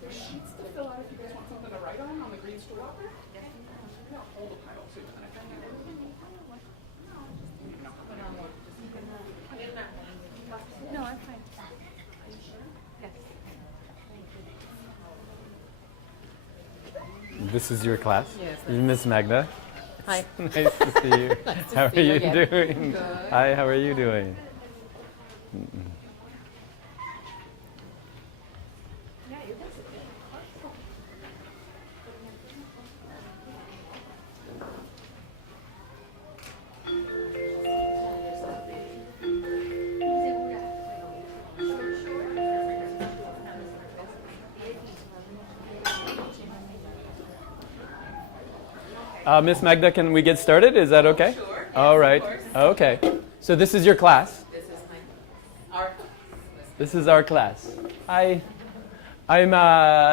There's sheets to fill out if you guys want something to write on the green stool out there. Yeah, hold the pile too. And I can No, I'm fine. This is your class? Yes. Miss Magda? Hi. Nice to see you. How are you doing? Good. Hi, how are you doing? Miss Magda, can we get started? Is that okay? Sure. All right. Okay. So this is your class. This is our class. This is our class. Hi.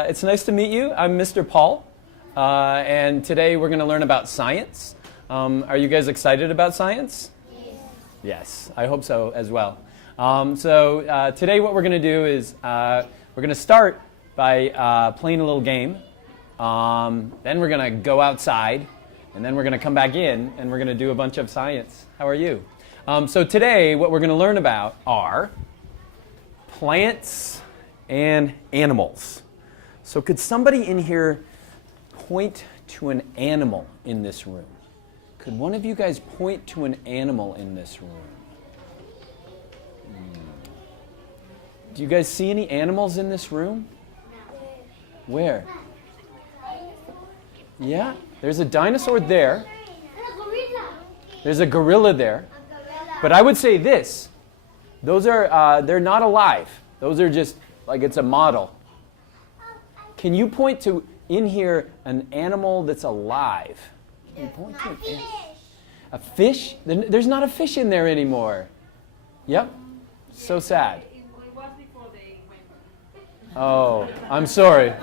It's nice to meet you. I'm Mr. Paul. And today we're going to learn about science. Are you guys excited about science? Yes. Yes, I hope so as well. Today what we're going to do is we're going to start by playing a little game. Then we're going to go outside. And then we're going to come back in and we're going to do a bunch of science. How are you? So today what we're going to learn about are plants and animals. So could somebody in here point to an animal in this room? Could one of you guys point to an animal in this room? Do you guys see any animals in this room? Where? Yeah, there's a dinosaur there. There's a gorilla there. But I would say this. Those are, they're not alive. Those are just, like it's a model. Can you point to, in here, an animal that's alive? Can you point to a fish? There's not a fish in there anymore. Yep. So sad. Oh, I'm sorry.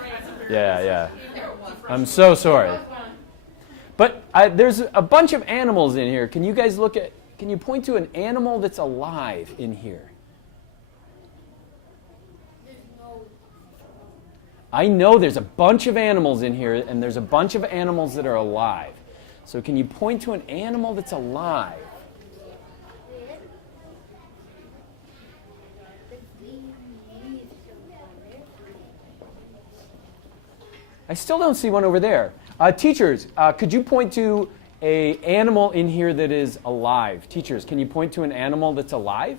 Yeah. I'm so sorry. But there's a bunch of animals in here. Can you guys can you point to an animal that's alive in here? I know there's a bunch of animals in here, and there's a bunch of animals that are alive. So can you point to an animal that's alive? I still don't see one over there. Teachers, could you point to an animal in here that is alive? Teachers, can you point to an animal that's alive?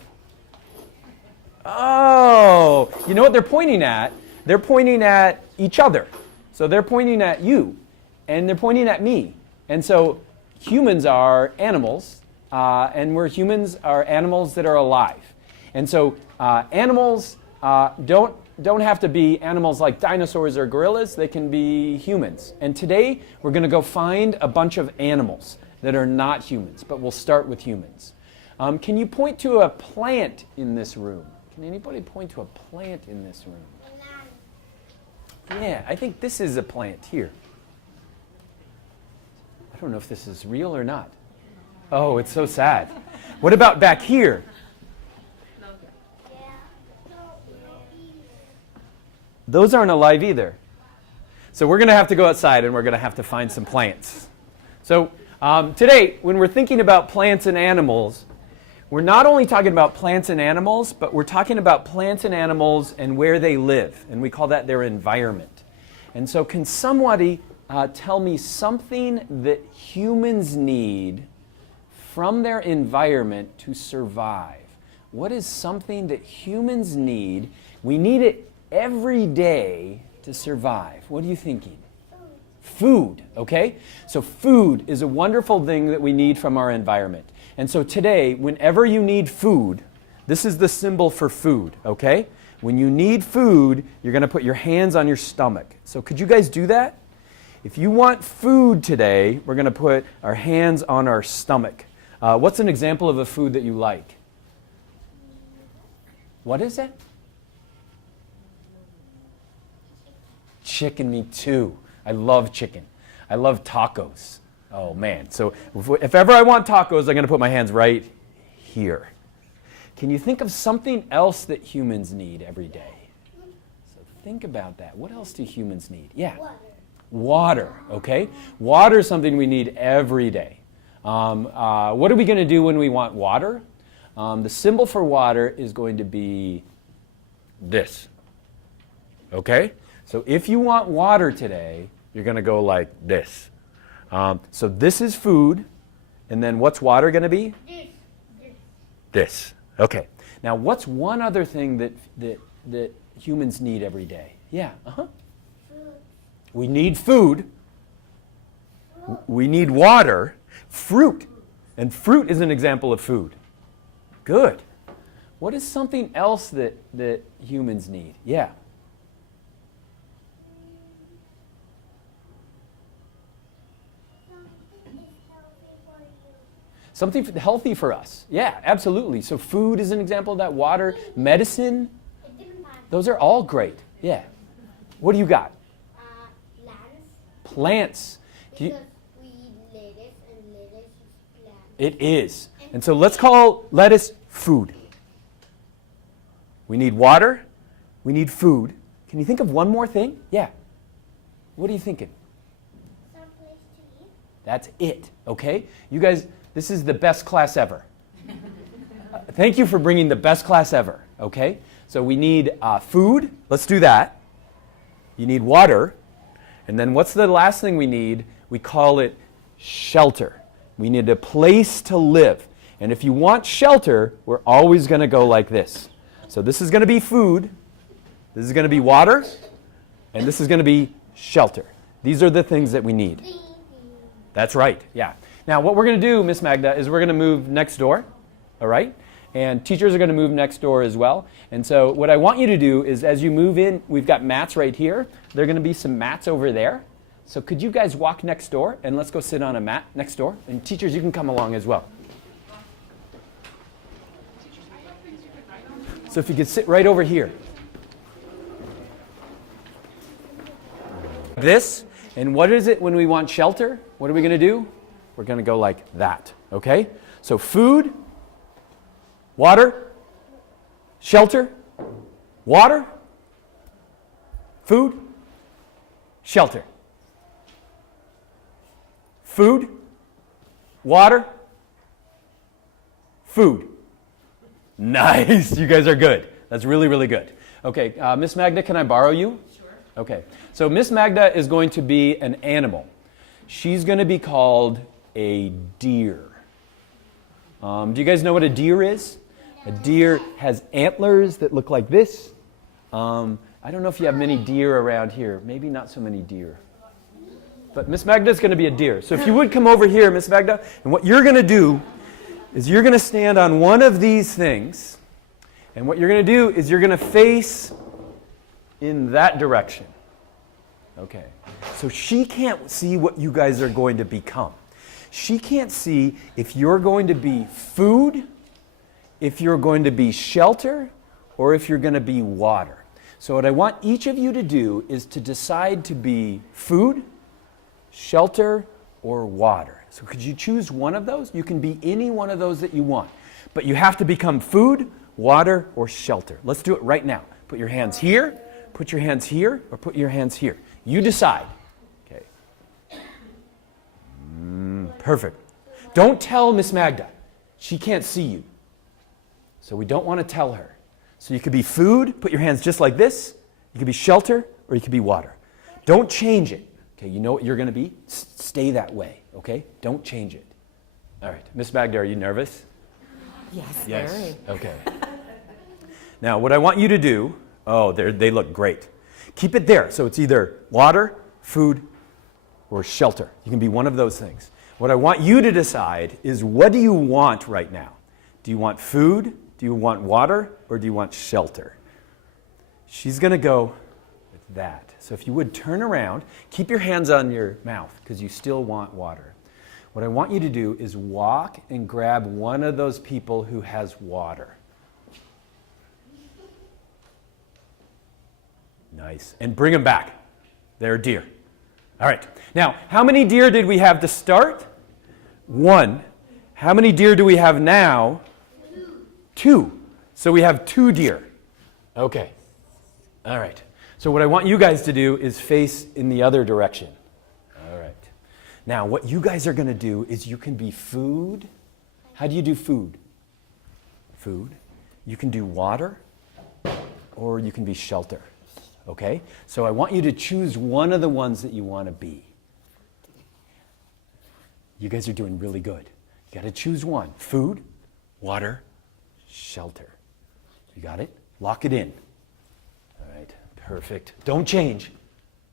Oh, you know what they're pointing at? They're pointing at each other. So they're pointing at you, and they're pointing at me. And so humans are animals, and humans are animals that are alive. And so animals don't have to be animals like dinosaurs or gorillas. They can be humans. And today we're going to go find a bunch of animals that are not humans, but we'll start with humans. Can you point to a plant in this room? Can anybody point to a plant in this room? Yeah, I think this is a plant here. I don't know if this is real or not. Oh, it's so sad. What about back here? Those aren't alive either. So we're going to have to go outside and we're going to have to find some plants. So today, when we're thinking about plants and animals, we're not only talking about plants and animals, but we're talking about plants and animals and where they live. And we call that their environment. And so can somebody tell me something that humans need from their environment to survive? What is something that humans need? We need it every day to survive. What are you thinking? Food, okay? So food is a wonderful thing that we need from our environment. And so today, whenever you need food, this is the symbol for food, okay? When you need food, you're going to put your hands on your stomach. So could you guys do that? If you want food today, we're going to put our hands on our stomach. What's an example of a food that you like? What is it? Chicken, me too. I love chicken. I love tacos. Oh man, so if ever I want tacos, I'm going to put my hands right here. Can you think of something else that humans need every day? So think about that. What else do humans need? Yeah. Water. Water, okay? Water is something we need every day. What are we going to do when we want water? The symbol for water is going to be this, okay? So if you want water today, you're going to go like this. So this is food, and then what's water going to be? This. Okay. Now, what's one other thing that humans need every day? Yeah. Food. We need food. We need water. Fruit. And fruit is an example of food. Good. What is something else that humans need? Yeah. Something healthy for us. Yeah, absolutely. So food is an example of that. Water, medicine. Those are all great. Yeah. What do you got? Plants. Plants. Because we eat lettuce and lettuce is plant. It is. And so let's call lettuce food. We need water. We need food. Can you think of one more thing? Yeah. What are you thinking? Some place to eat. That's it. Okay? You guys, this is the best class ever. Thank you for bringing the best class ever. Okay? So we need food. Let's do that. You need water. And then what's the last thing we need? We call it shelter. We need a place to live. And if you want shelter, we're always going to go like this. So this is going to be food. This is going to be water. And this is going to be shelter. These are the things that we need. That's right. Yeah. Now what we're going to do, Miss Magda, is we're going to move next door. All right? And teachers are going to move next door as well. And so what I want you to do is as you move in, we've got mats right here. There are going to be some mats over there. So could you guys walk next door and let's go sit on a mat next door? And teachers, you can come along as well. So if you could sit right over here. This, and what is it when we want shelter? What are we going to do? We're going to go like that, okay? So food, water, shelter, water, food, shelter. Food, water, food. Nice, you guys are good. That's really, really good. Okay, Miss Magda, can I borrow you? Sure. Okay, so Miss Magda is going to be an animal. She's going to be called a deer. Do you guys know what a deer is? A deer has antlers that look like this. I don't know if you have many deer around here. Maybe not so many deer. But Miss Magda is going to be a deer. So if you would come over here, Miss Magda, and what you're going to do is you're going to stand on one of these things. And what you're going to do is you're going to face in that direction. Okay. So she can't see what you guys are going to become. She can't see if you're going to be food, if you're going to be shelter, or if you're going to be water. So what I want each of you to do is to decide to be food, shelter, or water. So could you choose one of those? You can be any one of those that you want. But you have to become food, water, or shelter. Let's do it right now. Put your hands here, put your hands here, or put your hands here. You decide. Okay. Perfect. Don't tell Miss Magda. She can't see you. So we don't want to tell her. So you could be food, put your hands just like this. You could be shelter, or you could be water. Don't change it. Okay, you know what you're going to be? Stay that way, okay? Don't change it. All right. Miss Magda, are you nervous? Yes, very. Okay. Now, what I want you to do, they look great. Keep it there. So it's either water, food, or shelter. You can be one of those things. What I want you to decide is what do you want right now? Do you want food? Do you want water? Or do you want shelter? She's going to go with that. So if you would turn around, keep your hands on your mouth because you still want water. What I want you to do is walk and grab one of those people who has water. Nice. And bring them back. They're deer. All right. Now, how many deer did we have to start? 1. How many deer do we have now? 2. So we have 2 deer. Okay. All right. So what I want you guys to do is face in the other direction. All right. Now, what you guys are going to do is you can be food. How do you do food? Food. You can do water, or you can be shelter. Okay? So I want you to choose one of the ones that you want to be. You guys are doing really good. You got to choose one. Food, water, shelter. You got it? Lock it in. All right. Perfect. Don't change.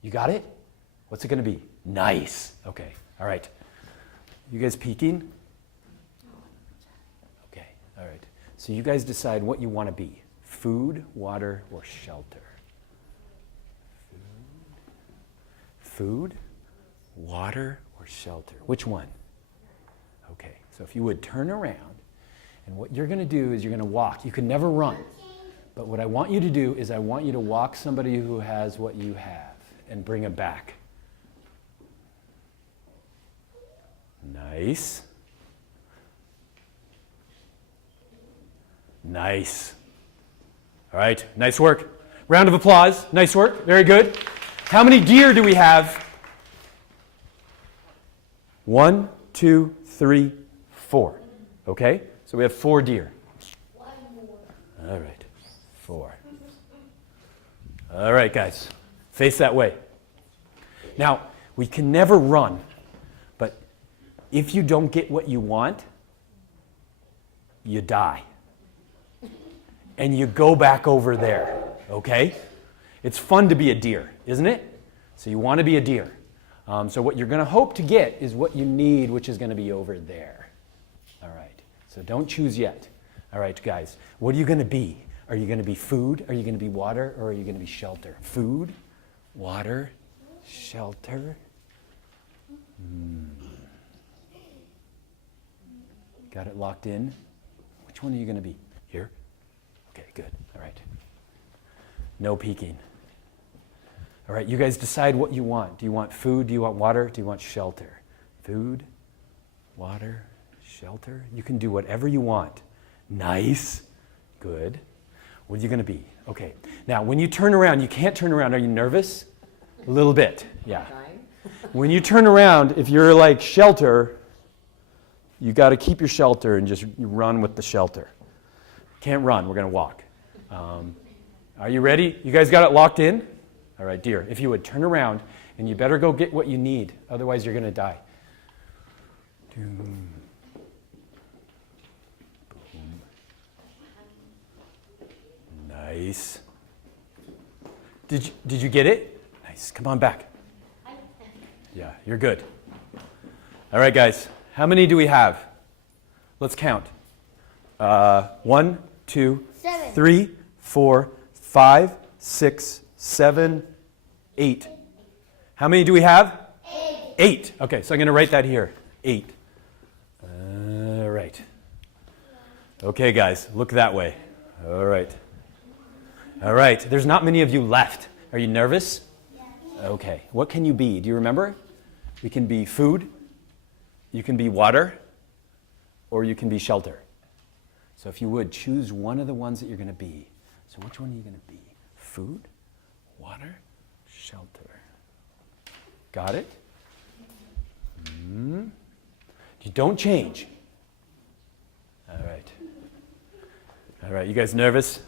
You got it? What's it going to be? Nice. Okay. All right. You guys peeking? Okay. All right. So you guys decide what you want to be. Food, water, or shelter. Food, water, or shelter. Which one? Okay. So if you would turn around, and what you're going to do is you're going to walk. You can never run. But what I want you to do is I want you to walk somebody who has what you have and bring it back. Nice. Nice. All right, nice work. Round of applause. Nice work. Very good. How many deer do we have? 1, 2, 3, 4. Okay, so we have 4 deer. All right, 4. All right, guys, face that way. Now, we can never run, but if you don't get what you want, you die. And you go back over there, okay? It's fun to be a deer, isn't it? So you want to be a deer. So what you're going to hope to get is what you need, which is going to be over there. All right, so don't choose yet. All right, guys, what are you going to be? Are you going to be food? Are you going to be water? Or are you going to be shelter? Food, water, shelter. Got it locked in? Which one are you going to be? Here? Okay, good. All right. No peeking. All right, you guys decide what you want. Do you want food? Do you want water? Do you want shelter? Food, water, shelter. You can do whatever you want. Nice. Good. What are you going to be? Okay. Now, when you turn around, you can't turn around. Are you nervous? A little bit. Yeah. When you turn around, if you're like shelter, you got to keep your shelter and just run with the shelter. Can't run. We're going to walk. Are you ready? You guys got it locked in? All right, dear. If you would turn around, and you better go get what you need. Otherwise, you're going to die. Boom. Nice. Did you get it? Nice. Come on back. Yeah, you're good. All right, guys. How many do we have? Let's count. 1, 2, 7. 3, 4, 5, 6, 7, 8. How many do we have? 8. 8. Okay, so I'm going to write that here. 8. All right. Okay, guys, look that way. All right. All right. There's not many of you left. Are you nervous? Okay. What can you be? Do you remember? We can be food, you can be water, or you can be shelter. So if you would, choose one of the ones that you're going to be. So which one are you going to be? Food, water, shelter. Got it? You don't change. All right. All right, you guys nervous?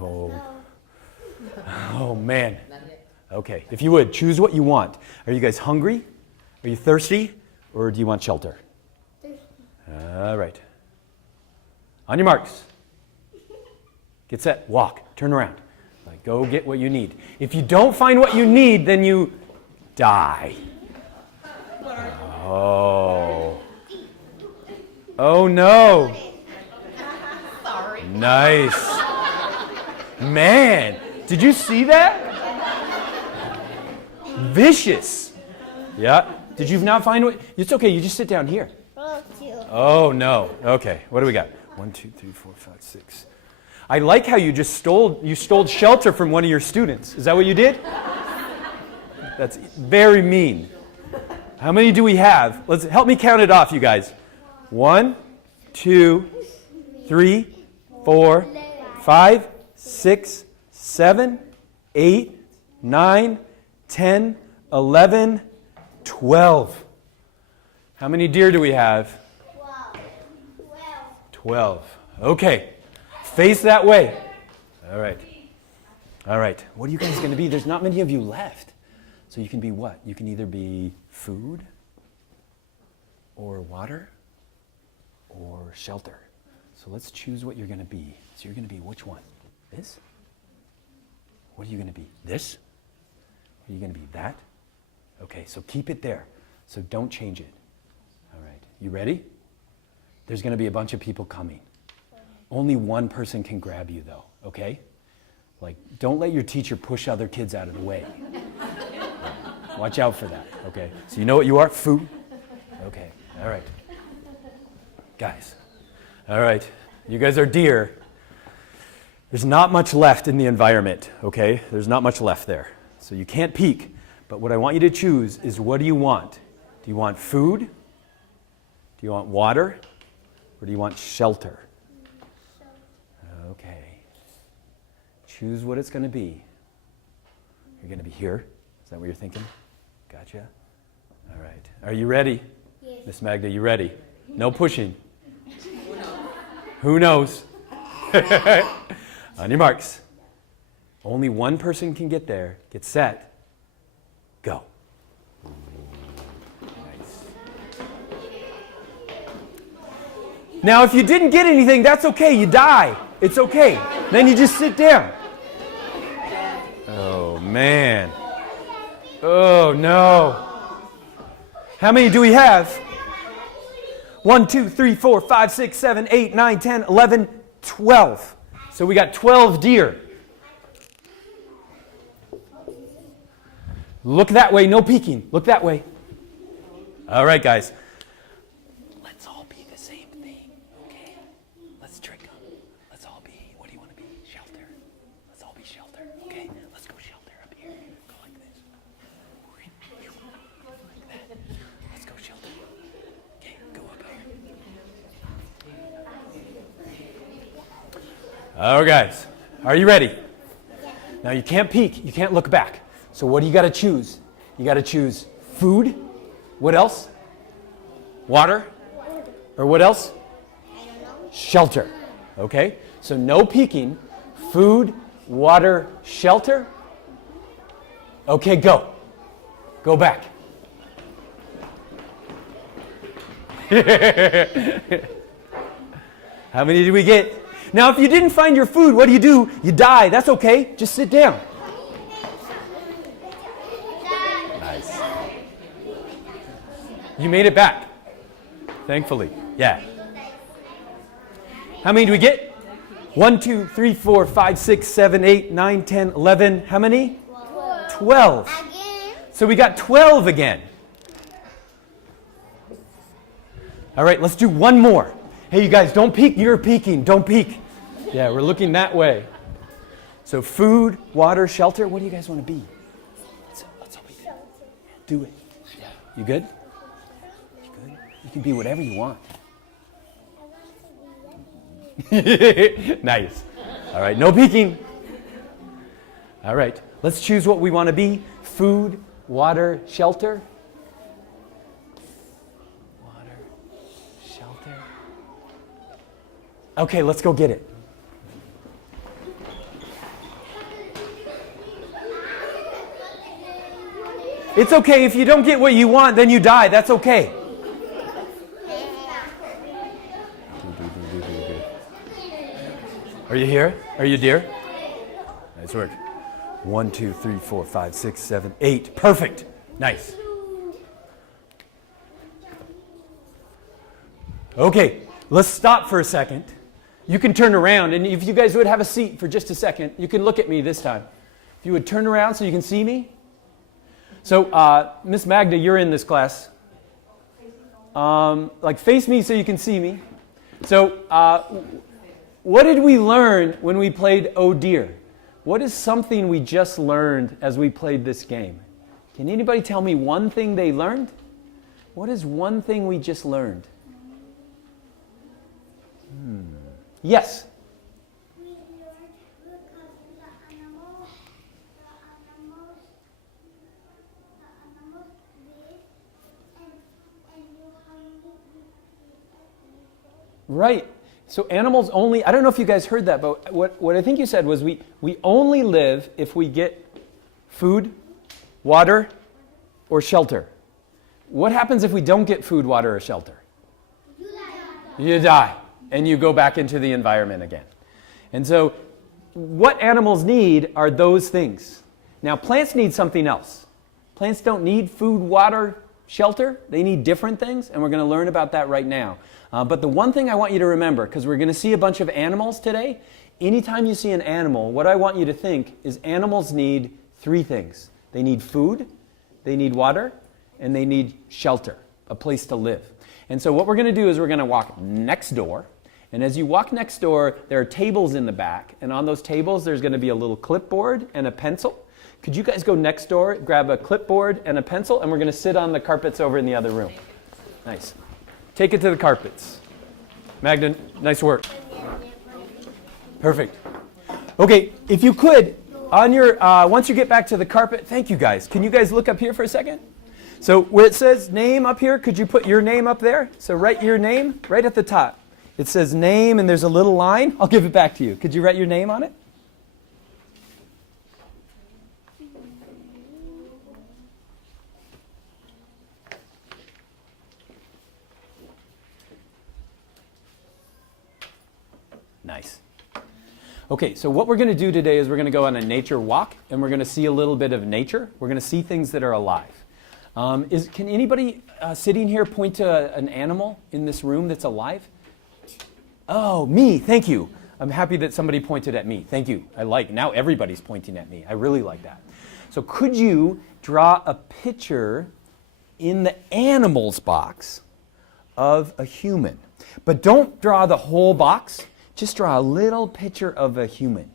Oh. Oh, man. Okay, if you would, choose what you want. Are you guys hungry? Are you thirsty? Or do you want shelter? Thirsty. All right. On your marks. Get set, walk, turn around. Like, go get what you need. If you don't find what you need, then you die. Oh. Oh, no. Sorry. Nice. Man, did you see that? Vicious. Yeah. Did you not find what? It's okay. You just sit down here. Oh, no. Okay. What do we got? 1, 2, 3, 4, 5, 6. I like how you just stole shelter from one of your students. Is that what you did? That's very mean. How many do we have? Let's help me count it off, you guys. 1, 2, 3, 4, 5, 6, 7, 8, 9, 10, 11, 12. How many deer do we have? 12. Okay. Face that way. All right. All right. What are you guys going to be? There's not many of you left. So you can be what? You can either be food or water or shelter. So let's choose what you're going to be. So you're going to be which one? This? What are you going to be? This? Are you going to be that? Okay, so keep it there. So don't change it. All right. You ready? There's going to be a bunch of people coming. Only one person can grab you, though, okay? Like, don't let your teacher push other kids out of the way. Watch out for that, okay? So you know what you are? Food? Okay, all right. Guys, all right. You guys are deer. There's not much left in the environment, okay? There's not much left there. So you can't peek. But what I want you to choose is, what do you want? Do you want food? Do you want water? Or do you want shelter? Okay. Choose what it's going to be. You're going to be here? Is that what you're thinking? Gotcha. All right. Are you ready? Yes. Miss Magda, you ready? No pushing. Who knows? On your marks. Only one person can get there. Get set. Go. Nice. Now, if you didn't get anything, that's okay. You die. It's okay. Then you just sit down. Oh, man. Oh, no. How many do we have? 1, 2, 3, 4, 5, 6, 7, 8, 9, 10, 11, 12. So we got 12 deer. Look that way, no peeking. Look that way. All right, guys. Let's all be the same thing, okay? Let's trick them. Let's all be, what do you want to be? Shelter. Let's all be shelter, okay? Let's go shelter up here. Go like this. Like that. Let's go shelter. Okay, go up here. All right, guys. Are you ready? Now, you can't peek. You can't look back. So what do you got to choose? You got to choose food. What else? Water? Or what else? Shelter. Okay? So no peeking. Food, water, shelter. Okay, go. Go back. How many did we get? Now, if you didn't find your food, what do? You die. That's okay. Just sit down. Nice. You made it back. Thankfully. Yeah. How many do we get? 1, 2, 3, 4, 5, 6, 7, 8, 9, 10, 11. How many? 12. Again. So we got 12 again. All right, let's do one more. Hey, you guys, don't peek. You're peeking. Don't peek. Yeah, we're looking that way. So food, water, shelter. What do you guys want to be? Let's all be good. Do it. Yeah. You good? You good? You can be whatever you want. Nice. All right, no peeking. All right, let's choose what we want to be. Food, water, shelter. Water, shelter. Okay, let's go get it. It's okay if you don't get what you want, then you die. That's okay. Are you here? Are you dear? Nice work. 1, 2, 3, 4, 5, 6, 7, 8. Perfect. Nice. Okay, let's stop for a second. You can turn around, and if you guys would have a seat for just a second, you can look at me this time. If you would turn around so you can see me. So, Miss Magda, you're in this class. Like, face me so you can see me. So, what did we learn when we played Oh Dear? What is something we just learned as we played this game? Can anybody tell me one thing they learned? What is one thing we just learned? Yes? We learned because the animal Right. So animals only, I don't know if you guys heard that, but what I think you said was we only live if we get food, water, or shelter. What happens if we don't get food, water, or shelter? You die, and you go back into the environment again. And so what animals need are those things. Now, plants need something else. Plants don't need food, water, shelter. They need different things, and we're going to learn about that right now. But the one thing I want you to remember, because we're going to see a bunch of animals today, anytime you see an animal, what I want you to think is animals need three things. They need food, they need water, and they need shelter, a place to live. And so what we're going to do is we're going to walk next door. And as you walk next door, there are tables in the back. And on those tables, there's going to be a little clipboard and a pencil. Could you guys go next door, grab a clipboard and a pencil, and we're going to sit on the carpets over in the other room. Nice. Take it to the carpets. Magda, nice work. Perfect. Okay, if you could, on your once you get back to the carpet, thank you guys. Can you guys look up here for a second? So where it says name up here, could you put your name up there? So write your name right at the top. It says name and there's a little line. I'll give it back to you. Could you write your name on it? Nice. Okay, so what we're going to do today is we're going to go on a nature walk, and we're going to see a little bit of nature. We're going to see things that are alive. Can anybody sitting here point to an animal in this room that's alive? Oh, me, thank you. I'm happy that somebody pointed at me. Thank you. Now everybody's pointing at me. I really like that. So could you draw a picture in the animals box of a human? But don't draw the whole box. Just draw a little picture of a human.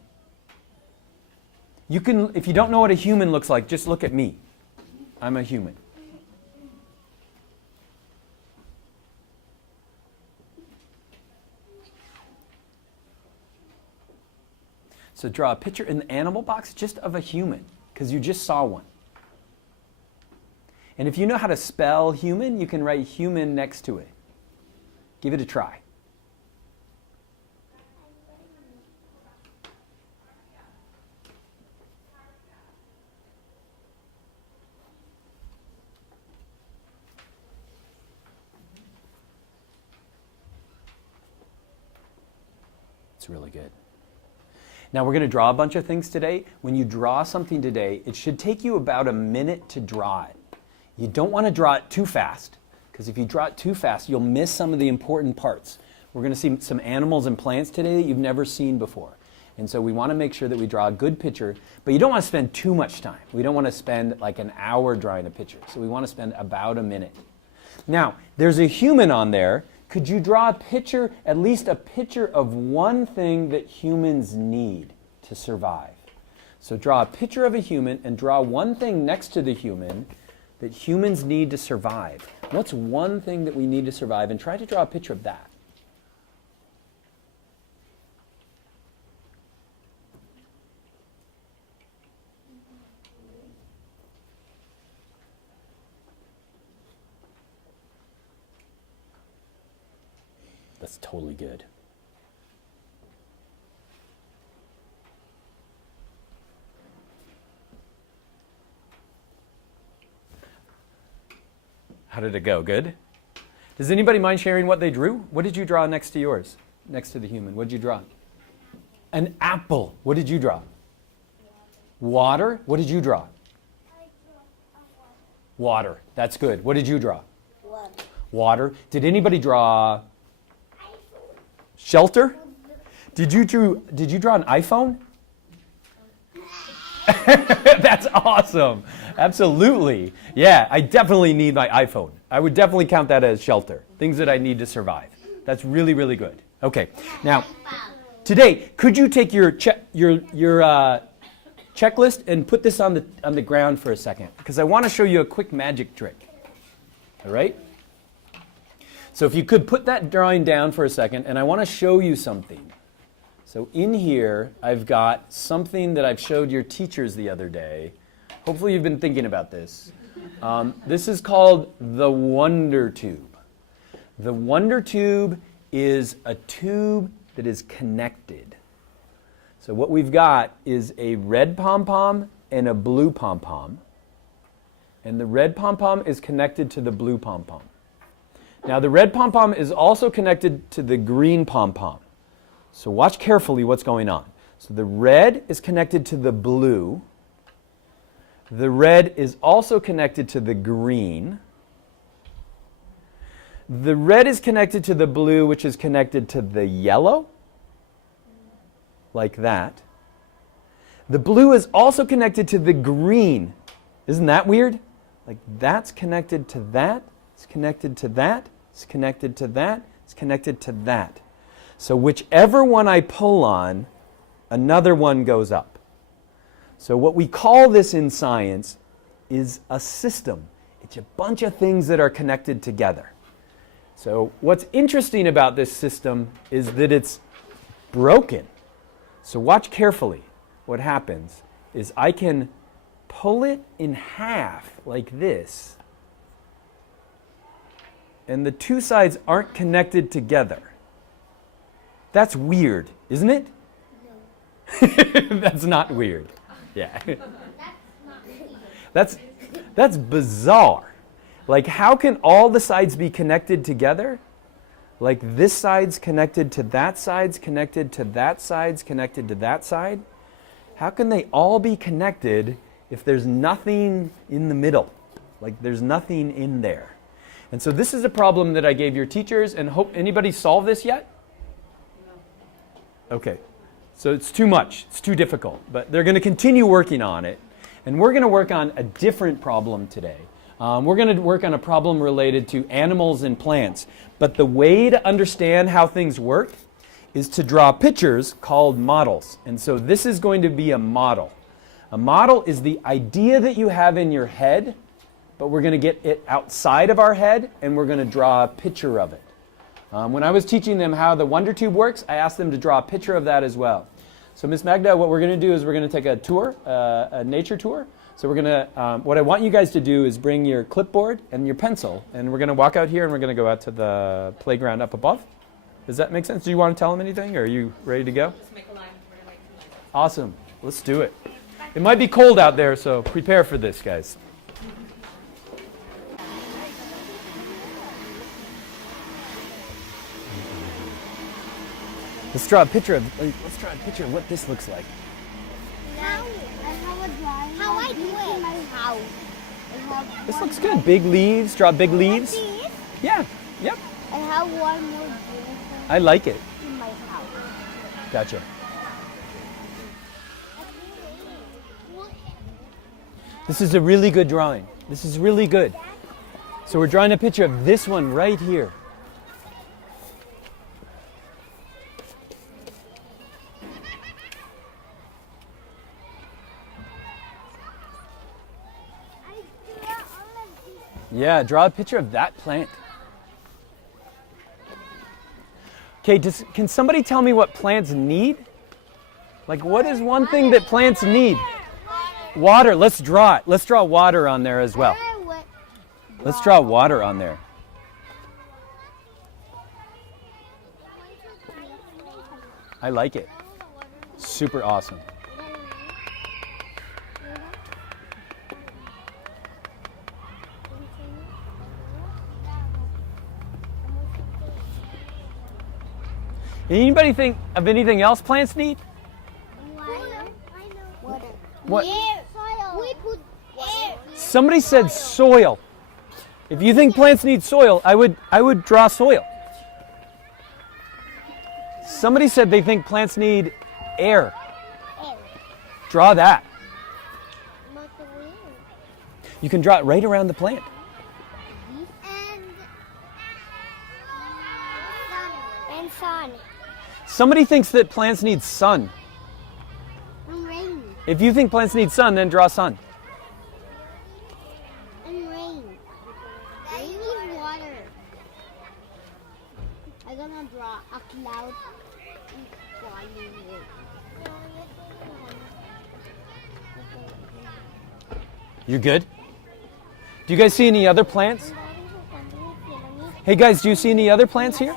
You can, if you don't know what a human looks like, just look at me. I'm a human. So draw a picture in the animal box just of a human, because you just saw one. And if you know how to spell human, you can write human next to it. Give it a try. It's really good. Now we're going to draw a bunch of things today. When you draw something today, it should take you about a minute to draw it. You don't want to draw it too fast, because if you draw it too fast, you'll miss some of the important parts. We're going to see some animals and plants today that you've never seen before. And so we want to make sure that we draw a good picture, but you don't want to spend too much time. We don't want to spend like an hour drawing a picture. So we want to spend about a minute. Now, there's a human on there. Could you draw a picture, at least a picture of one thing that humans need to survive? So draw a picture of a human and draw one thing next to the human that humans need to survive. What's one thing that we need to survive? And try to draw a picture of that. That's totally good. How did it go? Good? Does anybody mind sharing what they drew? What did you draw next to yours? Next to the human. What did you draw? An apple. What did you draw? Water. What did you draw? I draw Water. That's good. What did you draw? water. Water. Did anybody draw shelter? Did you draw an iPhone? That's awesome. Absolutely. Yeah, I definitely need my iPhone. I would definitely count that as shelter. Things that I need to survive. That's really, really good. Okay. Now, today, could you take your checklist and put this on the ground for a second? Because I want to show you a quick magic trick. All right? So if you could put that drawing down for a second, and I want to show you something. So in here, I've got something that I've showed your teachers the other day. Hopefully you've been thinking about this. This is called the Wonder Tube. The Wonder Tube is a tube that is connected. So what we've got is a red pom-pom and a blue pom-pom. And the red pom-pom is connected to the blue pom-pom. Now the red pom-pom is also connected to the green pom-pom. So watch carefully what's going on. So the red is connected to the blue. The red is also connected to the green. The red is connected to the blue, which is connected to the yellow, like that. The blue is also connected to the green. Isn't that weird? Like that's connected to that, it's connected to that, it's connected to that, it's connected to that. So whichever one I pull on, another one goes up. So what we call this in science is a system. It's a bunch of things that are connected together. So what's interesting about this system is that it's broken. So watch carefully. What happens is I can pull it in half like this, and the two sides aren't connected together. That's weird, isn't it? No. That's not weird. Yeah. That's bizarre. Like, how can all the sides be connected together? Like this side's connected to that side's connected to that side's connected to that side? How can they all be connected if there's nothing in the middle? Like there's nothing in there. And so this is a problem that I gave your teachers, and hope anybody solved this yet? No. Okay. So it's too much. It's too difficult. But they're going to continue working on it. And we're going to work on a different problem today. We're going to work on a problem related to animals and plants. But the way to understand how things work is to draw pictures called models. And so this is going to be a model. A model is the idea that you have in your head, but we're going to get it outside of our head, and we're going to draw a picture of it. When I was teaching them how the Wonder Tube works, I asked them to draw a picture of that as well. So Miss Magda, what we're going to do is we're going to take a tour, a nature tour. So we're going to, what I want you guys to do is bring your clipboard and your pencil, and we're going to walk out here and we're going to go out to the playground up above. Does that make sense? Do you want to tell them anything, or are you ready to go? Just make a line. We're gonna make 2 lines. Awesome. Let's do it. It might be cold out there, so prepare for this, guys. Let's draw a picture of what this looks like. Now I have a drawing. How I do it? My house. This looks good. Big leaves. Draw big leaves. These? Yeah. Yep. I have one more drink I like it. in my house. Gotcha. This is a really good drawing. This is really good. So we're drawing a picture of this one right here. Yeah, draw a picture of that plant. Okay, can somebody tell me what plants need? Like, what is one thing that plants need? Water. Let's draw it. Let's draw water on there as well. Let's draw water on there. I like it. Super awesome. Anybody think of anything else plants need? Water. What? Air. Soil. We put air. Somebody said soil. If you think plants need soil, I would draw soil. Somebody said they think plants need air. Air. Draw that. Not the wind. You can draw it right around the plant. And sun. Somebody thinks that plants need sun. And rain. If you think plants need sun, then draw sun. And rain. Rain is water. I'm gonna draw a cloud falling rain. You're good? Do you guys see any other plants? Hey guys, do you see any other plants here?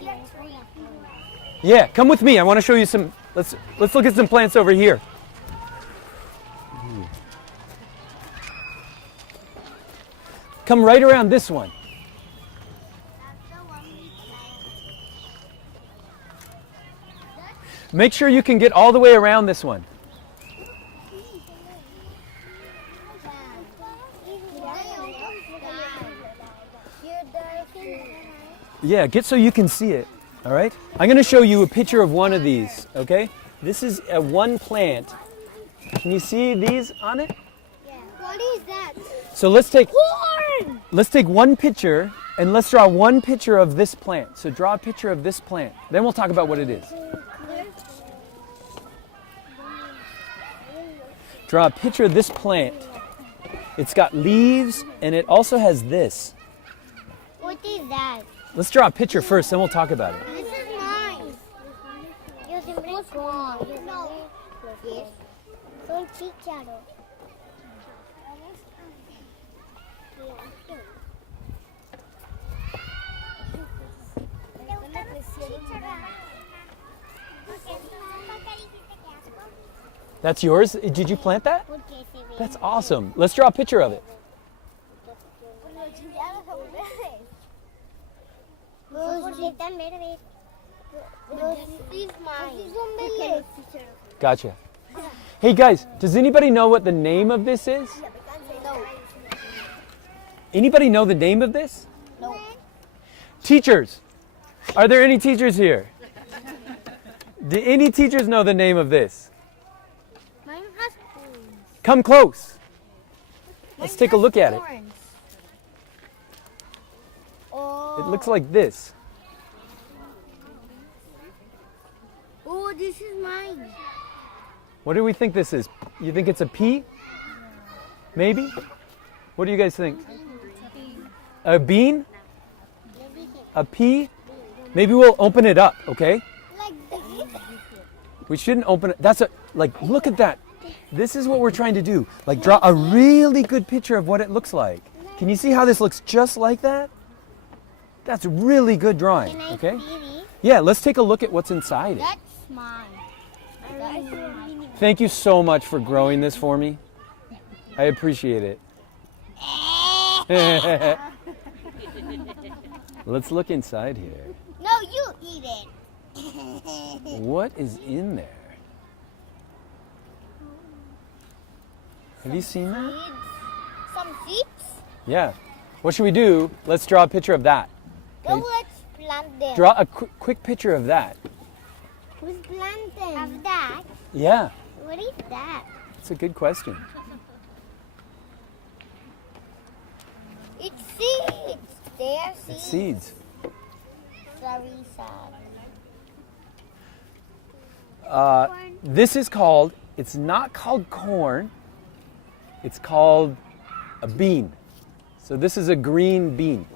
Yeah, come with me. I want to show you some. Let's look at some plants over here. Come right around this one. Make sure you can get all the way around this one. Yeah, get so you can see it. All right? I'm going to show you a picture of one of these, okay? This is a one plant. Can you see these on it? What is that? So let's take Corn! one picture and let's draw one picture of this plant. So draw a picture of this plant. Then we'll talk about what it is. Draw a picture of this plant. It's got leaves and it also has this. What is that? Let's draw a picture first, then we'll talk about it. This is mine. Yo siempre corn. No. Yes. Son chícharos. That's yours? Did you plant that? That's awesome. Let's draw a picture of it. Gotcha. Hey guys, does anybody know what the name of this is? Anybody know the name of this? No. Teachers. Are there any teachers here? Do any teachers know the name of this? Mine has thorns. Come close. Let's take a look at it. Oh. It looks like this. Oh, this is mine. What do we think this is? You think it's a pea? Maybe? What do you guys think? A bean? A pea? Maybe we'll open it up, okay? Like this. We shouldn't open it. That's a, like, look at that. This is what we're trying to do. Like, draw a really good picture of what it looks like. Can you see how this looks just like that? That's really good drawing, Can I okay? see it? Yeah, let's take a look at what's inside it. That's mine. That is mine. Thank you so much for growing this for me. I appreciate it. Let's look inside here. No, you eat it. What is in there? Have you seen that? Seeds. Some seeds? Yeah. What should we do? Let's draw a picture of that. Well, Okay. let's plant them. Draw a quick picture of that. Who's planting? Of that? Yeah, What is that? that's a good question. It's seeds. They are seeds. It's seeds. Very sad. This is called, it's not called corn, it's called a bean. So this is a green bean.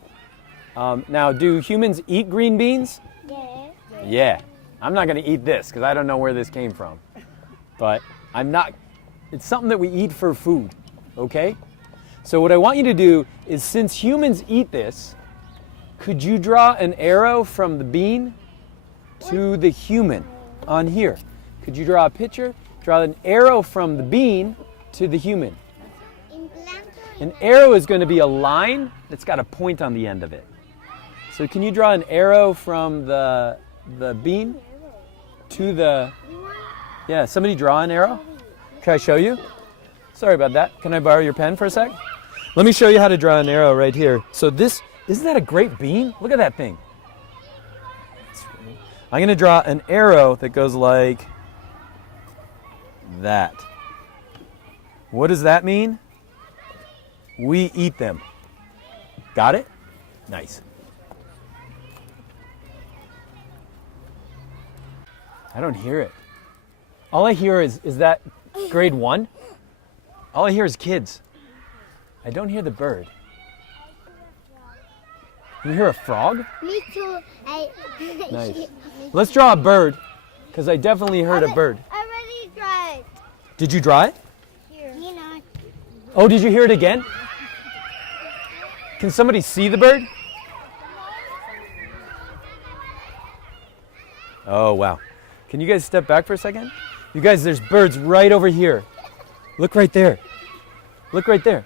Now, do humans eat green beans? Yeah. Yeah. I'm not going to eat this because I don't know where this came from. But it's something that we eat for food, okay? So what I want you to do is, since humans eat this, could you draw an arrow from the bean to the human on here? Could you draw a picture? Draw an arrow from the bean to the human. An arrow is going to be a line that's got a point on the end of it. So can you draw an arrow from the bean to the... Yeah, somebody draw an arrow? Can I show you? Sorry about that. Can I borrow your pen for a sec? Let me show you how to draw an arrow right here. So this, isn't that a great bean? Look at that thing. I'm going to draw an arrow that goes like that. What does that mean? We eat them. Got it? Nice. I don't hear it. All I hear is that grade 1? All I hear is kids. I don't hear the bird. You hear a frog? Me too. Nice. Let's draw a bird, because I definitely heard a bird. I already tried. Did you draw it? Here. You know. Oh, did you hear it again? Can somebody see the bird? Oh, wow. Can you guys step back for a second? You guys, there's birds right over here. Look right there. Look right there.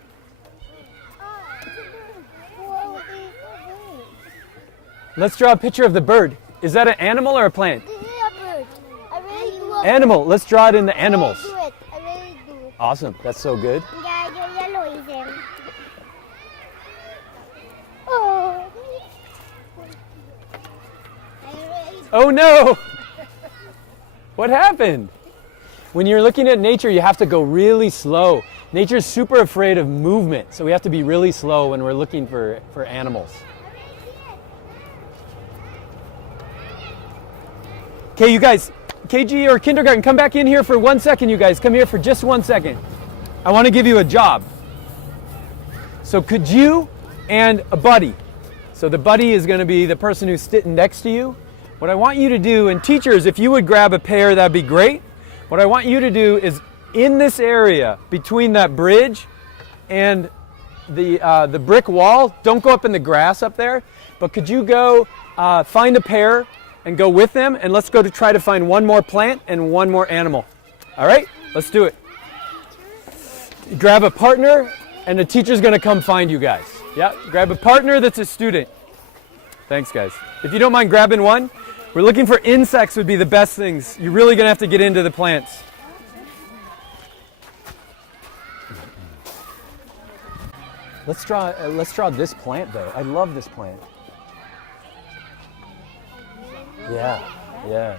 Let's draw a picture of the bird. Is that an animal or a plant? This is a bird. I really do a Animal. Let's draw it in the animals. I do it. I really do it. Awesome. That's so good. Yeah, yo lo hice. Oh. I really do. Oh no! What happened? When you're looking at nature, you have to go really slow. Nature's super afraid of movement, so we have to be really slow when we're looking for animals. Okay, you guys, KG or kindergarten, come back in here for 1 second, you guys. Come here for just 1 second. I want to give you a job. So could you and a buddy, so the buddy is going to be the person who's sitting next to you. What I want you to do, and teachers, if you would grab a pair, that'd be great. What I want you to do is in this area between that bridge and the brick wall, don't go up in the grass up there, but could you go find a pair and go with them, and let's go to try to find one more plant and one more animal. All right, let's do it. Grab a partner, and the teacher's going to come find you guys. Yeah, grab a partner that's a student. Thanks, guys. If you don't mind grabbing one, we're looking for insects would be the best things. You're really going to have to get into the plants. Let's draw this plant, though. I love this plant. Yeah, yeah.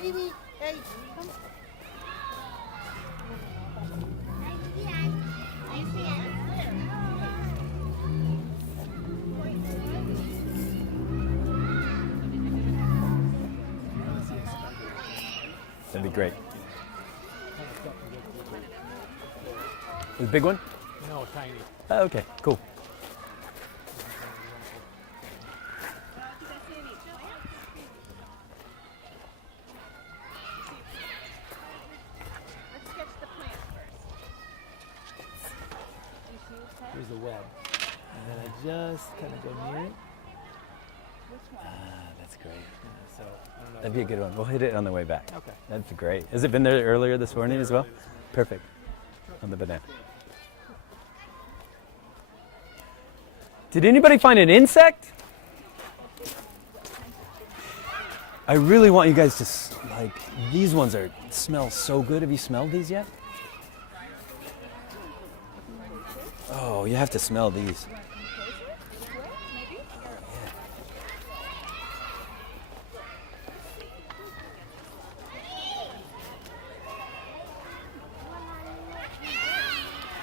Baby, hey, come. That'd be great. The big one? No, tiny. Oh, okay, cool. Here's the web. And then I just kind of go near it. That's great. So, I don't know. That'd be a good one. We'll hit it on the way back. Okay. That's great. Has it been there earlier this morning as well? Perfect. On the banana. Did anybody find an insect? I really want you guys to, like, these ones smell so good. Have you smelled these yet? Oh, you have to smell these.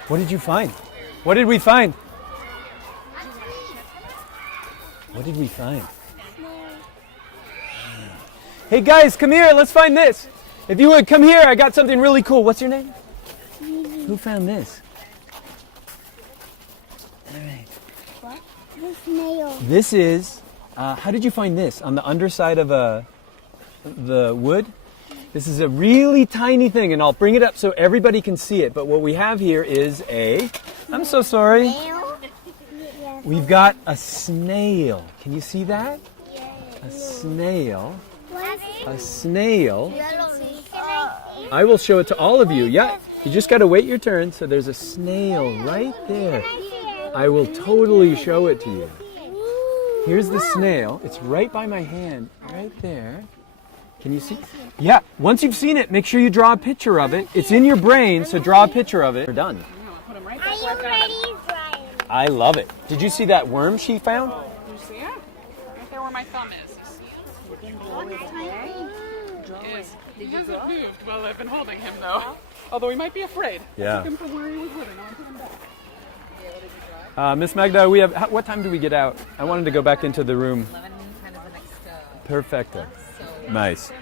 What did you find? What did we find? What did we find? Hey guys, come here. Let's find this. If you would come here, I got something really cool. What's your name? Who found this? All right. What? The snail. This is, how did you find this? On the underside of the wood? This is a really tiny thing, and I'll bring it up so everybody can see it. But what we have here is I'm so sorry. Snail? Yes. We've got a snail. Can you see that? Yes. A snail. What? A snail. Yellow. I will show it to all of you. Yeah, you just got to wait your turn. So there's a snail right there. I will totally show it to you. Here's the snail. It's right by my hand, right there. Can you see? Yeah, once you've seen it, make sure you draw a picture of it. It's in your brain, so draw a picture of it. We're done. Put them right Are there. you ready, Brian? I love it. Did you see that worm she found? Did you see it? Right there where my thumb is. You see it? He hasn't moved. Well, I've been holding him though. Although he might be afraid. Yeah. I took him from where he was living. I'll put him back. Miss Magda, what time do we get out? I wanted to go back into the room. 11, kind of the next. Perfecto. Nice.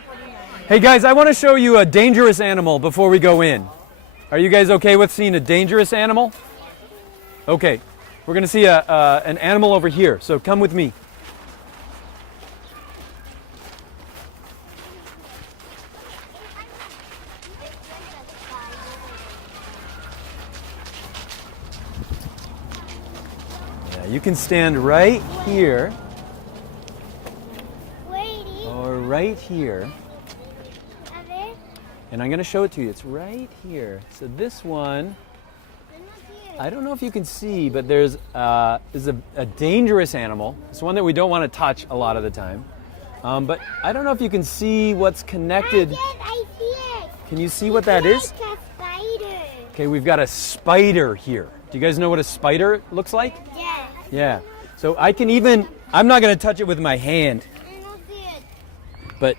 Hey guys, I want to show you a dangerous animal before we go in. Are you guys okay with seeing a dangerous animal? Okay, we're going to see an animal over here, so come with me. Yeah, you can stand right here. Waiting. All right here. A ver. And I'm going to show it to you. It's right here. So this one, I don't know if you can see, but there's is a dangerous animal. It's one that we don't want to touch a lot of the time. But I don't know if you can see what's connected. Yes, I see it. Can you see what that is? Like a spider. Okay, we've got a spider here. Do you guys know what a spider looks like? Yes. Yeah. So I can even, I'm not going to touch it with my hand, I don't see it. but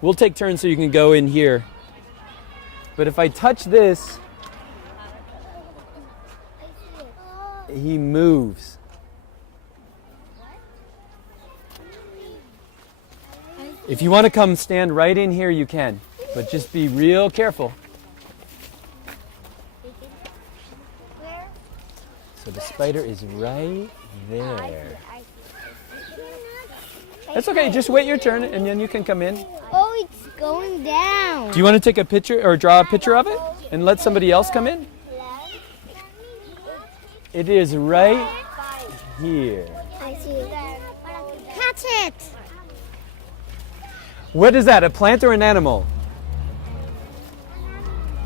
we'll take turns so you can go in here. But if I touch this, I see it. he moves. If you want to come stand right in here, you can. But just be real careful. Where? So the spider is right there. I see it. That's okay. Just wait your turn, and then you can come in. Oh, it's going down. Do you want to take a picture or draw a picture of it and let somebody else come in? It is right here. I see it. Catch it. What is that, a plant or an animal?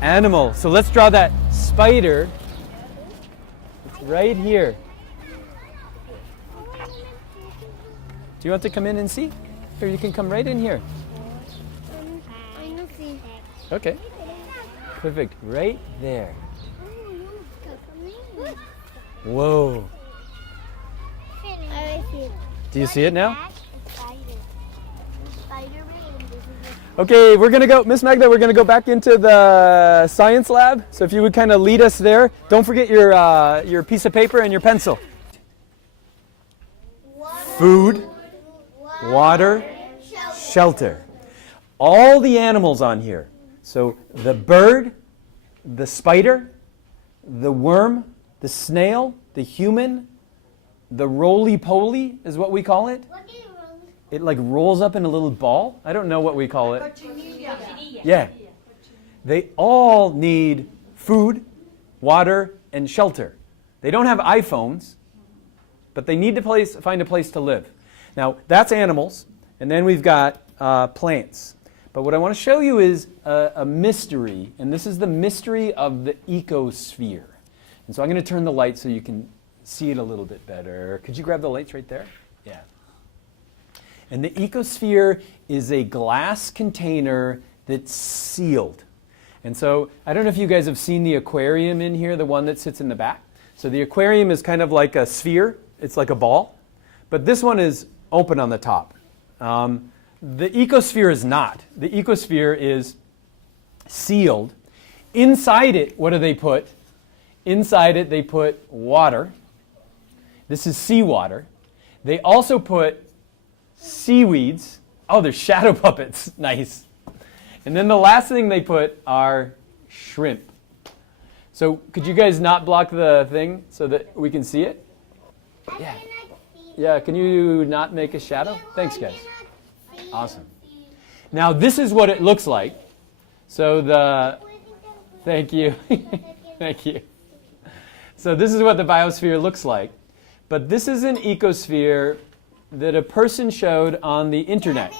Animal. So let's draw that spider. It's right here. Do you want to come in and see? Or you can come right in here. I don't see. Okay. Perfect. Right there. Whoa. I see it. Do you see it now? Spider. Okay, we're going to go, Miss Magda, we're going to go back into the science lab. So if you would kind of lead us there. Don't forget your piece of paper and your pencil. Food, water, shelter. All the animals on here. So the bird, the spider, the worm, the snail, the human, the roly-poly is what we call it. It like rolls up in a little ball. I don't know what we call it. Yeah. They all need food, water, and shelter. They don't have iPhones, but they need to find a place to live. Now, that's animals, and then we've got plants. But what I want to show you is a mystery, and this is the mystery of the ecosphere. And so I'm going to turn the light so you can see it a little bit better. Could you grab the lights right there? Yeah. And the ecosphere is a glass container that's sealed. And so I don't know if you guys have seen the aquarium in here, the one that sits in the back. So the aquarium is kind of like a sphere. It's like a ball. But this one is open on the top. The ecosphere is not. The ecosphere is sealed. Inside it, what do they put? Inside it, they put water. This is seawater. They also put seaweeds. Oh, they're shadow puppets. Nice. And then the last thing they put are shrimp. So could you guys not block the thing so that we can see it? Yeah. Yeah, can you not make a shadow? Thanks, guys. Awesome. Now this is what it looks like. So thank you. Thank you. So this is what the biosphere looks like. But this is an ecosphere that a person showed on the internet.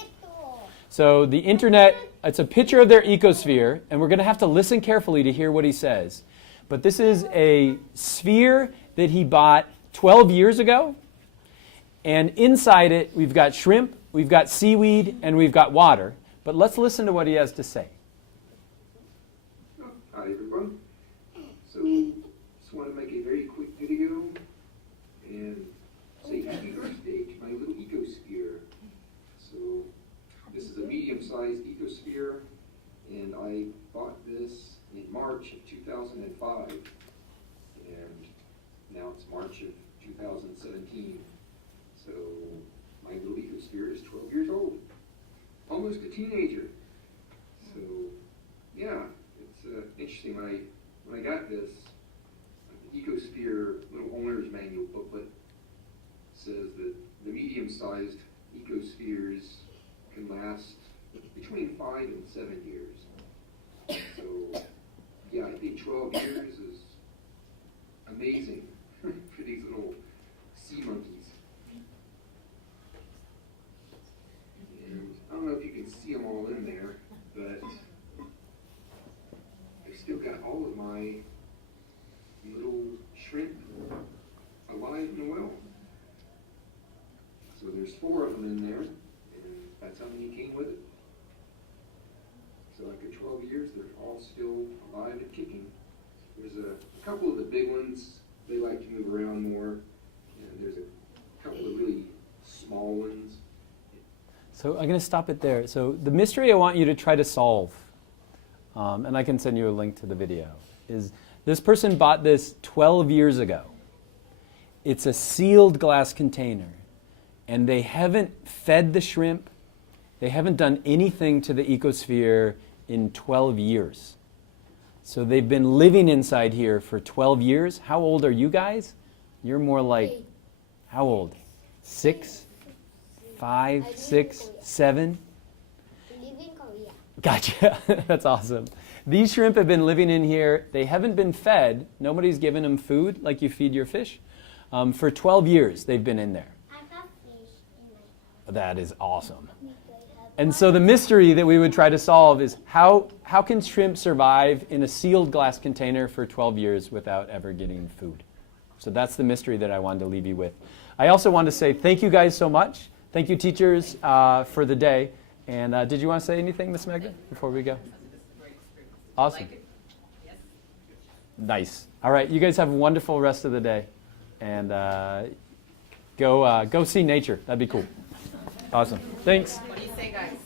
So the internet, it's a picture of their ecosphere, and we're going to have to listen carefully to hear what he says. But this is a sphere that he bought 12 years ago, and inside it we've got shrimp, we've got seaweed, and we've got water. But let's listen to what he has to say. Hi everyone. So just want to make a very quick video and say happy birthday to my little ecosphere. So this is a medium-sized ecosphere, and I bought this in March of 2005, and now it's March of 2017. So my little ecosphere is 12 years old, almost a teenager. So yeah, it's interesting. When I got this, the ecosphere little owner's manual booklet says that the medium-sized ecospheres can last between 5 and 7 years. So, yeah, I think 12 years is amazing for these little sea monkeys. And I don't know couple of the big ones, they like to move around more. And there's a couple of really small ones. So I'm going to stop it there. So the mystery I want you to try to solve, and I can send you a link to the video, is this person bought this 12 years ago. It's a sealed glass container, and they haven't fed the shrimp. They haven't done anything to the ecosphere in 12 years. So they've been living inside here for 12 years. How old are you guys? You're more like, how old? 6, 5, 6, 7? Live in Korea. Gotcha. That's awesome. These shrimp have been living in here. They haven't been fed. Nobody's given them food like you feed your fish. For 12 years, they've been in there. I have fish in my That is awesome. house. And so the mystery that we would try to solve is how can shrimp survive in a sealed glass container for 12 years without ever getting food? So that's the mystery that I wanted to leave you with. I also want to say thank you guys so much. Thank you, teachers, for the day. And did you want to say anything, Miss Magda, before we go? Awesome. Nice. All right, you guys have a wonderful rest of the day. And go see nature. That'd be cool. Awesome. Thanks. What do you say, guys?